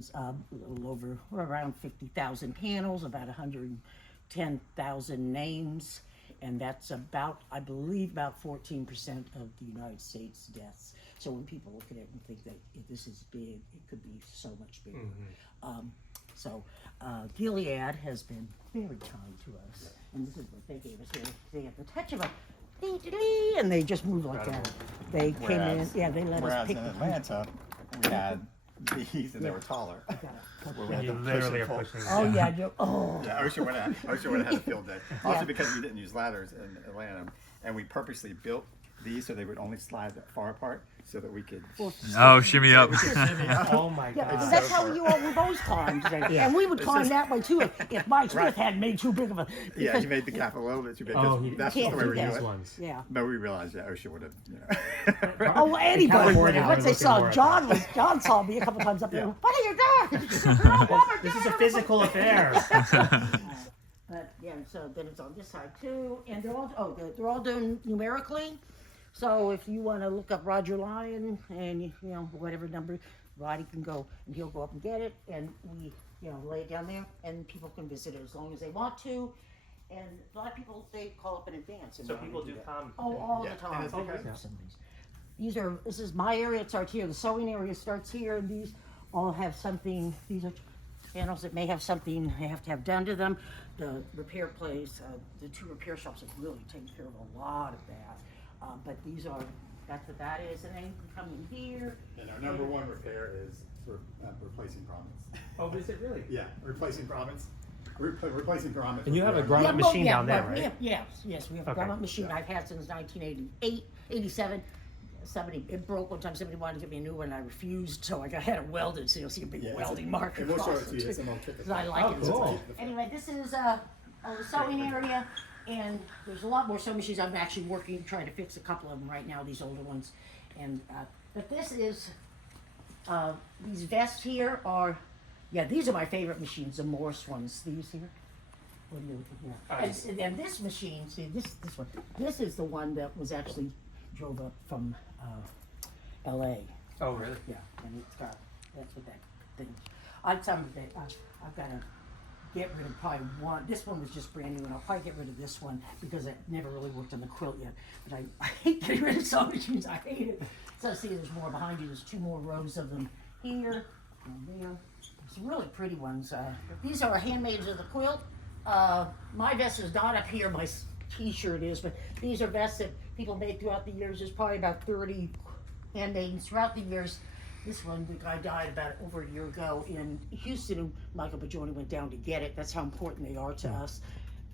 patterns, a little over around 50,000 panels, about 110,000 names, and that's about, I believe, about 14% of the United States deaths. So when people look at it and think that if this is big, it could be so much bigger. Gilead has been very kind to us, and this is what they gave us here. They have the touch of a dee-dee-dee, and they just move like that. They came in, yeah, they let us pick in the Atlanta, we had these and they were taller. Where we had You to push literally and are pull. pushing. Oh yeah, oh. Yeah, OSHA would have had a field day. Also because we didn't use ladders in Atlanta, and we purposely built these so they would only slide that far apart so that we could. Oh, shimmy up. Oh my Yeah, god. that's how we've always climbed. And we would climb that way too if Mike Smith hadn't made too big of a. Yeah, he made the gap a little bit too big. Oh, That's can't just the way do we that. do it. Ones. Yeah. But we realized that OSHA would have, Oh, anybody would California have. Once they was saw looking John saw me a couple times up there. Yeah. What are you doing? This is a physical affair. But yeah, so then it's on this side too, and they're all done numerically. So if you want to look up Roger Lyon and you know whatever number, Roddy can go and he'll go up and get it, and we lay it down there, and people can visit it as long as they want to. And a lot of people they call up in advance. And So want to people do that. come. Oh, all Yeah, the time. and it's because- This is my area. It starts here. The sewing area starts here, and these all have something. These are panels that may have something they have to have done to them. The repair place, the two repair shops have really taken care of a lot of that. But that's what that is, and then you can come in here. And our number one repair is replacing grommets. Oh, is it really? Yeah, replacing grommets. Replacing grommets. And you have a grommet. grommet machine down there, right? Yes, we have a Okay. grommet machine I've had since 1988, 87. It broke one time. Somebody wanted to give me a new one, and I refused. So I had it welded, so you'll see a big welding mark And we'll show across it to you. it. Someone took it. 'Cause I like Oh, it. cool. Anyway, this is the sewing area, and there's a lot more sewing machines. I'm actually working, trying to fix a couple of them right now, these older ones. And but this is these vests here are, these are my favorite machines, the Morse ones. These here. What do you? And this machine, see this one. This is the one that was actually drove up from L.A. Oh, really? Yeah, and that's what that thing. I've got to get rid of probably one. This one was just brand new, and I'll probably get rid of this one because it never really worked on the quilt yet. But I hate getting rid of sewing machines. I hate it. So see, there's more behind you. There's two more rows of them here and there. Some really pretty ones. These are handmaids of the quilt. My vest is not up here. My T-shirt is, but these are vests that people made throughout the years. There's probably about 30 handmaidens throughout the years. This one, the guy died about over a year ago in Houston, and Michael Bajorni went down to get it. That's how important they are to us.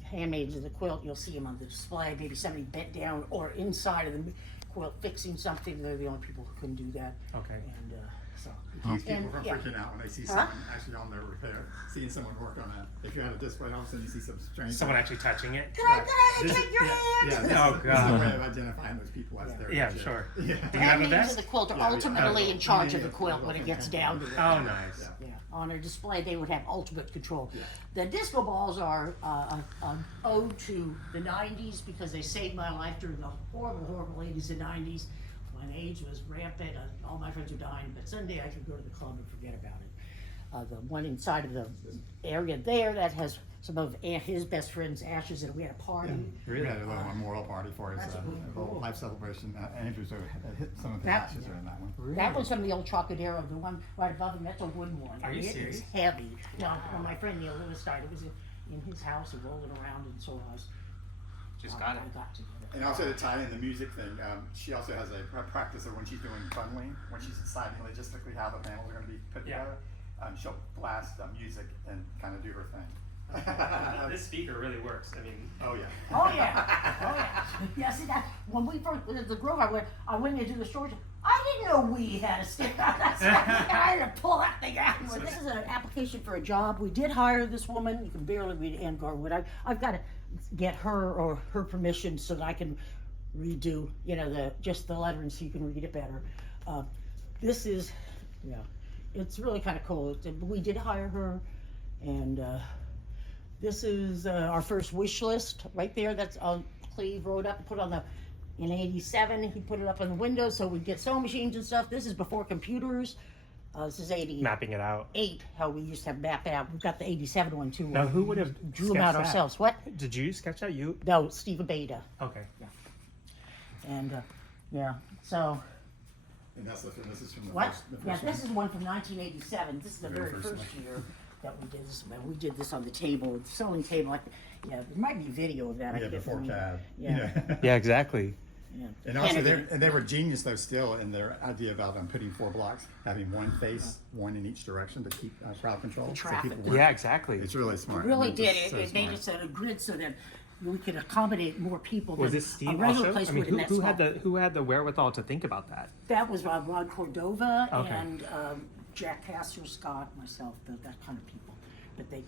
Handmaids of the quilt, you'll see them on the display. Maybe somebody bent down or inside of the quilt fixing something. They're the only people who couldn't do that. Okay. And so. Keeps people from yeah. freaking out when they see someone actually on their repair, seeing someone work on that. If you're at a display, all of a sudden you see some strange. Someone actually touching it? Can I This take is- your hand? Yeah, this Oh, is a God. way of identifying those people as they're. Yeah, I'm sure. Yeah. Do you have a Handmaids vest? of the quilt are Yeah, we- ultimately in charge of yeah, the quilt when it gets down to it. Oh, nice. Yeah, on their display, they would have ultimate control. The disco balls are an ode to the 90s because they saved my life during the horrible 80s and 90s when AIDS was rampant. All my friends were dying, but Sunday I could go to the club and forget about it. The one inside of the area there that has some of his best friend's ashes, and we had a party. We had a little memorial party for his That's really little cool. life celebration. Andrews hit some of the That- ashes are in that one. That was from the old Trocadero, the one right above him. That's a wooden one. Are you It serious? is heavy. Now, when my friend Neil Lewis died, it was in his house and rolling around, and so I was. Just got it. I got to get it. And also to tie in the music thing, she also has a practice of when she's doing bundling, when she's deciding logistically how the panels are going to be put Yeah. together, she'll blast music and kind of do her thing. This speaker really works. I mean, Oh yeah. Oh yeah, oh yeah. Yeah, see that when we first the Grove, I went into the storage. I didn't know we had a stick. That's why I had to pull that thing out. This is an application for a job. We did hire this woman. You can barely read Ann Garwood. I've got to get her or her permission so that I can redo, just the lettering so you can read it better. This is, it's really kind of cool. We did hire her, and this is our first wish list right there. That's Cleve wrote up and put on in '87. He put it up on the window so we'd get sewing machines and stuff. This is before computers. This is 88, Mapping it out. how we used to have map it out. We've got the 87 one too. Now, who would have drew them out sketched that? ourselves? What? Did you sketch that? You? No, Steve Abeta. Okay. And yeah, so And this is from the what? first, the Yeah, first this one. is one from 1987. This is the very first first one. year that we did this. We did this on the table, the sewing table. Yeah, there might be video of that. I Yeah, can't before remember. CAD. Yeah. Yeah, exactly. Yeah. And also, Kennedy. they were genius though still in their idea about putting 4 blocks, having one face, one in each direction to keep crowd control. So traffic. people weren't- Yeah, exactly. It's really smart. Really I mean, did it's it. so It made smart. us a grid so that we could accommodate more people Was than this Steve a regular also? place I mean, would in that who small. had the wherewithal to think about that? That was Ron Cordova Okay. and Jack Castor, Scott, myself, that kind of people. But they,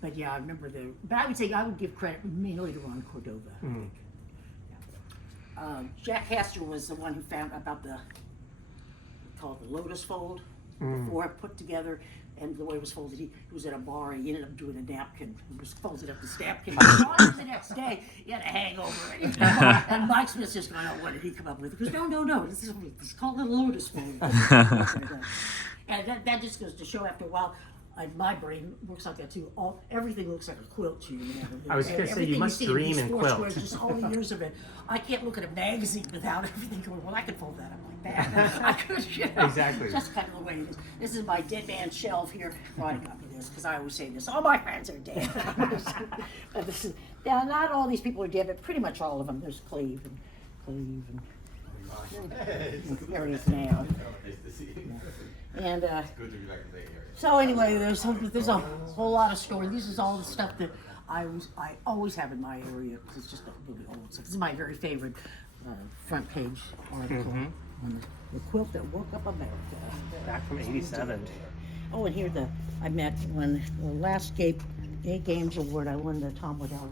but yeah, I remember but I would say I would give credit mainly to Ron Cordova. I think. Yeah. Jack Castor was the one who found about called the lotus fold, before I put together. And the way it was folded, he was at a bar. He ended up doing a napkin. He was folded up this napkin. The next day, he had a hangover. And Mike Smith's just going, "Oh, what did he come up with?" He goes, "No. This is called the lotus fold." And that just goes to show. After a while, my brain works like that too. Everything looks like a quilt to you. I was gonna say, Everything you must see dream these in 4 quilt. squares, just all the years of it. I can't look at a magazine without everything going, well, I could fold that up like that. I could, Exactly. Just kind of the way it is. This is my dead man shelf here. Roddy got me this because I always say this. All my friends are dead. But now, not all these people are dead, but pretty much all of them. There's Cleve and there he is now. Nice to see you. And Good to be back in the Bay Area. so anyway, there's a whole lot of stories. This is all the stuff that I always have in my area because it's just really old stuff. This is my very favorite front page article on the quilt that woke up America. Back from '87. Oh, and here I met when the last Gay Games Award. I won the Tom Waddell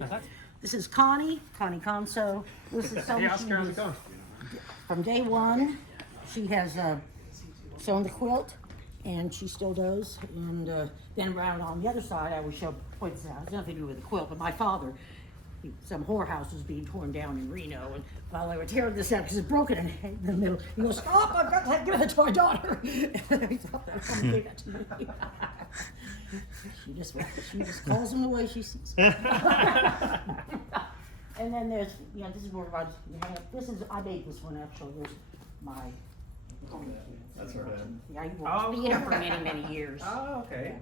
Award. This is Connie Conso. This is someone Oscar, how's it going? from day one. She has sewn the quilt, and she still does. And then around on the other side, I always point this out. It's nothing to do with the quilt, but my father, some whorehouse was being torn down in Reno, and while they were tearing this out because it's broken in the middle, he goes, "Stop! I've got to give it to my daughter." And he thought that someone gave that to me. She just calls him the way she sees. And then there's, this is where I made this one actually. There's my. That's her head. Yeah, I worked theater for many, many years. Oh, okay.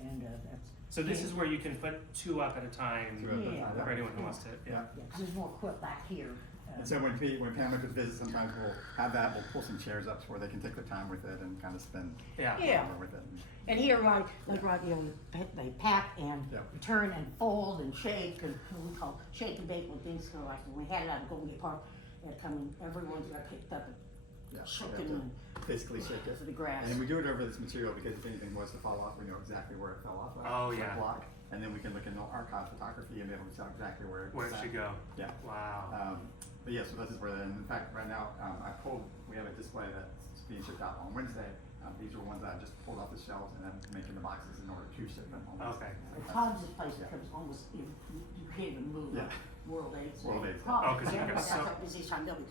And that's. So this is where you can put 2 up at a time Yeah. for anyone who wants to. Yeah. Yeah, 'cause there's more quilt back here. And so when Pam could visit, sometimes we'll have that, we'll pull some chairs up where they can take their time with it and kind of spend Yeah. Yeah. over with it. And here, they pack and Yep. turn and fold and shake, and what we call shake and bake when things go like when we had it out of Golden Gate Park, they'd come and everyone's got picked up and Yeah, shaken we have and to basically shake it. to the grass. And we do it over this material because if anything was to fall off, we know exactly where it fell off. Oh, It's a yeah. block, and then we can look in the archive photography and be able to tell exactly where Where it sat. should go. Yeah. Wow. But yeah, so this is where, and in fact, right now, we have a display that's being shipped out on Wednesday. These are ones that I just pulled off the shelves and I'm making the boxes in order to ship them on Wednesday. Okay. At times this place becomes almost, you can't even move. Yeah. World AIDS. World AIDS. Probably, Oh, 'cause you everybody got got so- that busy time, they'll be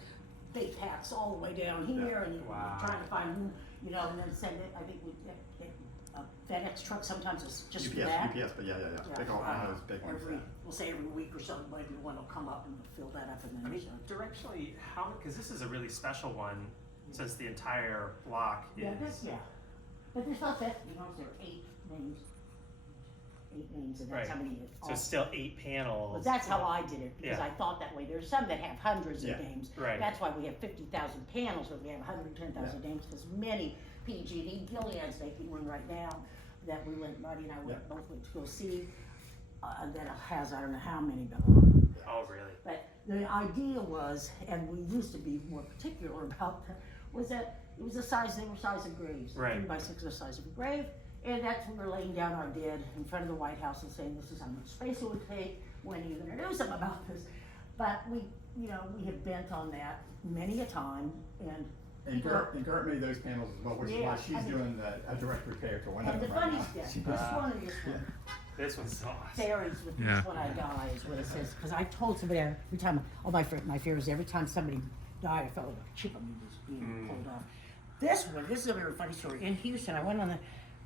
big packs all the way down here, and you're Wow. trying to find, and then send it, I think a FedEx truck sometimes is just for that. UPS, but yeah. Big old one of those big ones. We'll say every week or so, maybe one will come up and fill that up and I then. mean, directionally, because this is a really special one, since the entire block is. Yeah. But there's not that, there are 8 names. 8 names, and that's how many. So it's still 8 panels. But that's how I did it, because Yeah. I thought that way. There's some that have hundreds Yeah. of names. Right. That's why we have 50,000 panels, but we have 110,000 names, because many PG&E, Gilead's making one right now that we went, Roddy and I both went to go see, that has, I don't know how many, but Oh, really? But the idea was, and we used to be more particular about that, was that it was they were size of graves. Right. 3 by 6 was the size of a grave, and that's when we're laying down our dead in front of the White House and saying, this is how much space it would take, when are you gonna do something about this? But we have bent on that many a time, And Gert made those panels as well, which is why she's doing a direct repair to one of and the them right funny now. stuff, this one and this one. This one's so awesome. Fairies with each one I die is what it says. Because I told somebody every time, my fear is every time somebody died, I felt like a chip on me was being pulled off. this is a very funny story. In Houston, I went on the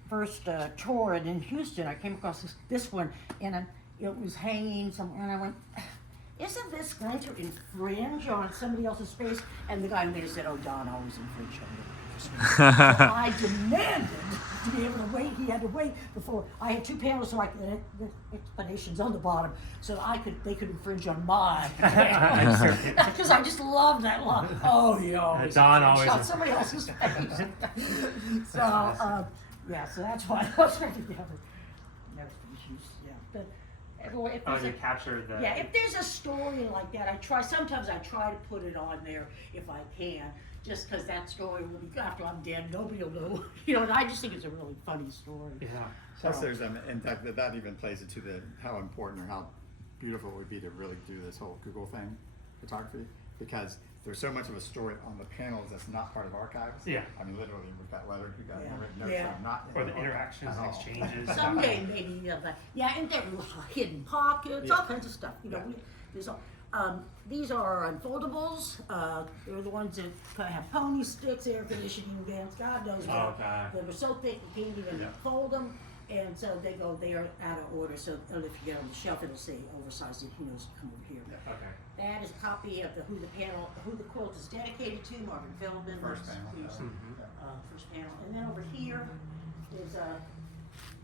first tour, and in Houston, I came across this one, and it was hanging somewhere, and I went, isn't this going to infringe on somebody else's space? And the guy who made it said, oh, Don always infringed on your space. So I demanded to be able to wait. He had to wait before. I had 2 panels, so the explanations on the bottom, so they could infringe on mine. Because I just love that line. Oh, he always Don infringed always on somebody else's space. So, yeah, so that's why those are together. Next issues, yeah. But if Oh, there's you a, captured the. yeah, if there's a story like that, sometimes I try to put it on there if I can, just because that story will be, after I'm dead, nobody will know. And I just think it's a really funny story. Yeah. Plus, there's in fact that even plays into how important or how beautiful it would be to really do this whole Google thing, photography, because there's so much of a story on the panels that's not part of archives. Yeah. I mean, literally, we've got letters, we've got Yeah. written notes Yeah. that are not in Or the archive interactions at and all. exchanges. Someday maybe, and there are hidden pockets, all kinds of stuff. These are unfoldables. They're the ones that have pony sticks, air conditioning vents. God knows what. Oh, God. They were so thick you can't even Yeah. fold them, and so they are out of order. So if you get on the shelf, it'll say oversized. If he knows to come over here. Okay. That is a copy of who the quilt is dedicated to, Marvin Feldman. First panel. Who's, Mhm. first panel. And then over here is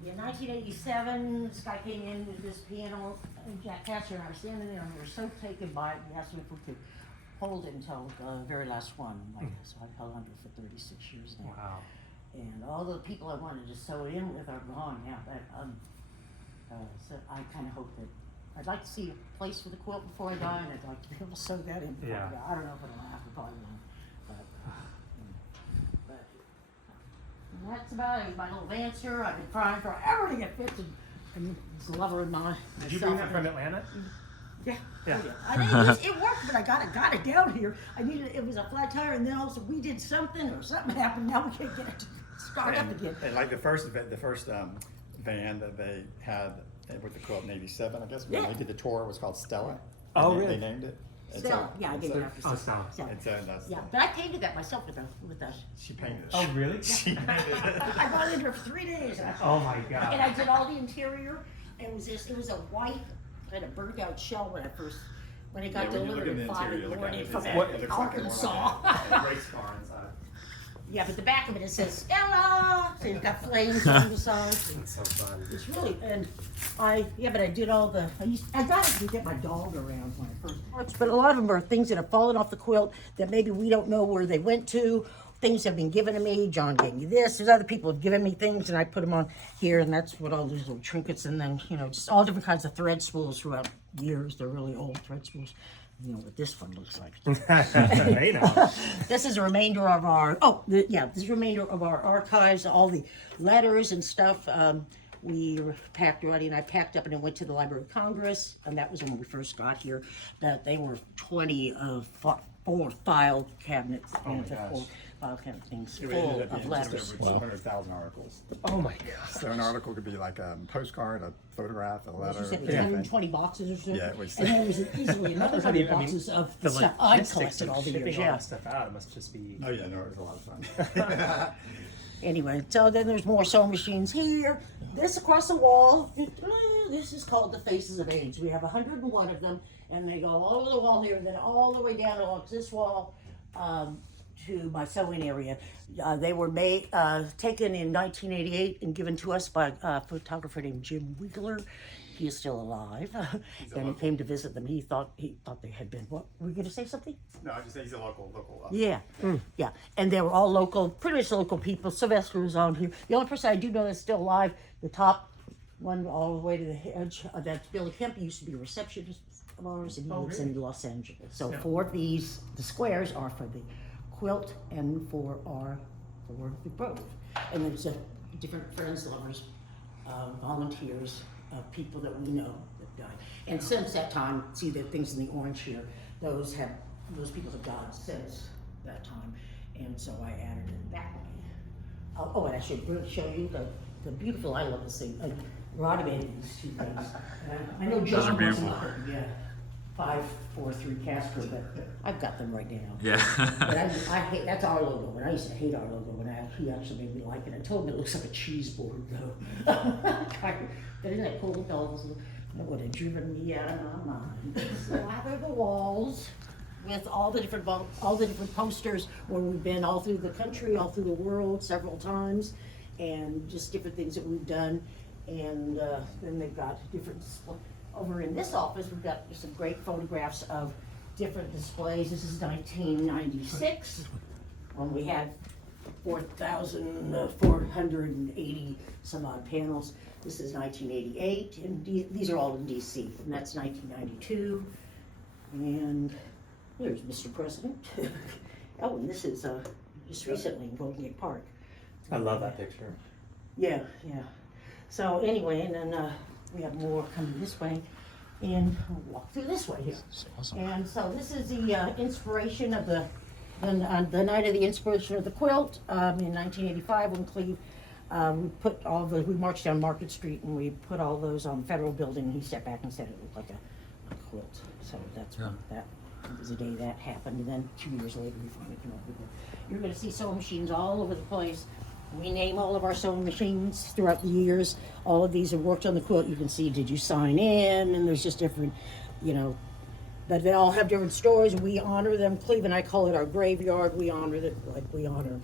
in 1987, this guy came in with this piano, and Jack Castor and I were standing there, and we were so taken by it, he asked me if we could hold it until the very last one. So I've held on to it for 36 years now. Wow. And all the people I wanted to sew it in with are gone now. But, so I kind of hope that I'd like to see a place for the quilt before I die, and I'd like to be able to sew that in. Yeah. I don't know if it'll happen, probably won't. But and that's about it. My little Vancer. I've been trying forever to get fixed, and it's a lover of mine. Did you bring that from Atlanta? Yeah. Yeah. Oh, yeah. It worked, but I got it down here. It was a flat tire, and then also we did something happened. Now we can't get it to start up again. And like the first van that they had with the quilt in '87, I guess when they did the tour, was called Stella. Oh, And really? They named it. And Stella, yeah, I and gave so- it after Oh, Stella. And so that's Yeah, but I painted that myself with us. she painted it. Oh, really? She painted it. I brought it in here for 3 days. Oh my And God. I did all the interior. It was a white, kind of burnt out shell when it got Yeah, when you look delivered at the at 5 in interior, the look at morning it, from it looks like Arkansas. a great scar inside. Yeah, but the back of it says Stella. So you've got flames on the side. That's so fun. It's really, and but I did all I got to get my dog around when I first started. But a lot of them are things that have fallen off the quilt that maybe we don't know where they went to. Things have been given to me. John gave me this. There's other people have given me things, and I put them on here, and that's what all these little trinkets, and then, just all different kinds of thread spools throughout years. They're really old thread spools. You know what this one looks like. They know. This is a remainder of our, this is a remainder of our archives, all the letters and stuff. Roddy and I packed up and then went to the Library of Congress, and that was when we first got here. That they were 20 of 4 file cabinets, and gosh. 4 file cabinet things It full ended up of being letters. just over 200,000 articles. Oh my God. So an article could be like a postcard, a photograph, a She letter. said it was anything. 120 boxes or so. Yeah, it was- And then there was easily another 100 boxes of the stuff I logistics collected of all the shipping years. all Yeah. that stuff out, it must just be. Oh yeah, no, it was a lot of fun. Anyway, so then there's more sewing machines here. This across the wall, this is called the Faces of AIDS. We have 101 of them, and they go all over the wall here, and then all the way down along this wall to my sewing area. They were taken in 1988 and given to us by a photographer named Jim Wiegler. He is still alive. And he came to visit them. He thought they had been. What? Were you going to say something? No, I just say he's a local. Yeah, yeah, and they were all local, pretty much local people. Sylvester was on here. The only person I do know that's still alive, the top one all the way to the edge, that's Billy Kemp. He used to be a receptionist of ours, and he lives in Los Angeles. So 4 of these, the squares are for the quilt and for the grove. And there's different friends, lovers, volunteers, people that we know that died. And since that time, see the things in the orange here, those people have died since that time, and so I added it that way. And I should really show you the beautiful, I love this thing. Roddy made these 2 things. I know John Those are beautiful. wasn't, yeah. 543 Casper, but I've got them right now. Yeah. But I hate, that's our logo, and I used to hate our logo, and he actually made me like it. I told him it looks like a cheese board, though. But isn't that cool? Look at all those, that would have driven me out of my mind. So I have the walls with all the different posters where we've been all through the country, all through the world several times, and just different things that we've done. And then they've got different, over in this office, we've got some great photographs of different displays. This is 1996, when we had 4,480 some odd panels. This is 1988, and these are all in DC, and that's 1992. And there's Mr. President. Oh, and this is just recently in Golden Gate Park. I love that picture. Yeah. So anyway, and then we have more coming this way, and we'll walk through this way here. That's awesome. And so this is the inspiration of the night of the inspiration of the quilt in 1985 when Cleve. We put all the, we marched down Market Street and we put all those on the Federal Building, and he stepped back and said it looked like a quilt. So that's Yeah. that was the day that happened. And then 2 years later we finally came up with it. You're gonna see sewing machines all over the place. We name all of our sewing machines throughout the years. All of these have worked on the quilt. You can see, did you sign in? And there's just different, but they all have different stories. We honor them. Cleve and I call it our graveyard. We honor it like we honor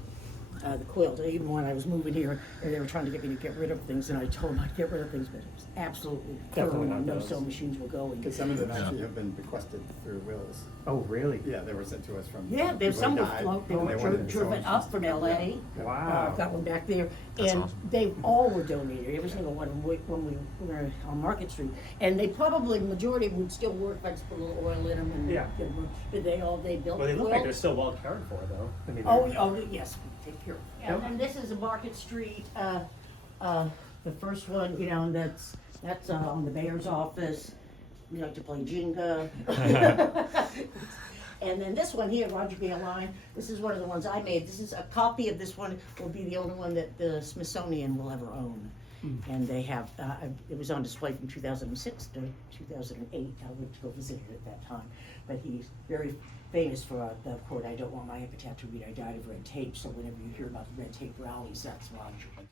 the quilt. Even when I was moving here, they were trying to get me to get rid of things, and I told them I'd get rid of things, but it was absolutely Definitely thorough. not No those. sewing machines were going. Because some of them actually have been bequested through wills. Oh, really? Yeah, they were sent to us from. Yeah, there's people some who were died, float, they and were wanted the driven sewing up machines. from Yeah. LA. Wow. Got one back there, That's and awesome. they all were donated, every single one when we were on Market Street. And they probably, majority of them would still work if I just put a little oil in them and. Yeah. But they built. Well, they look like quilt. they're still well cared for, though. I mean, Oh, yes, we take care of it. Yep. And this is a Market Street, the first one, and that's on the mayor's office. We like to play Jenga. And then this one here, Roger Gale Line, this is one of the ones I made. This is a copy of this one, will be the only one that the Smithsonian will ever own. And they have, it was on display from 2006 to 2008. I went to go visit it at that time. But he's very famous for the quote, "I don't want my epitaph to read, I died of red tape." So whenever you hear about the red tape rallies, that's Roger.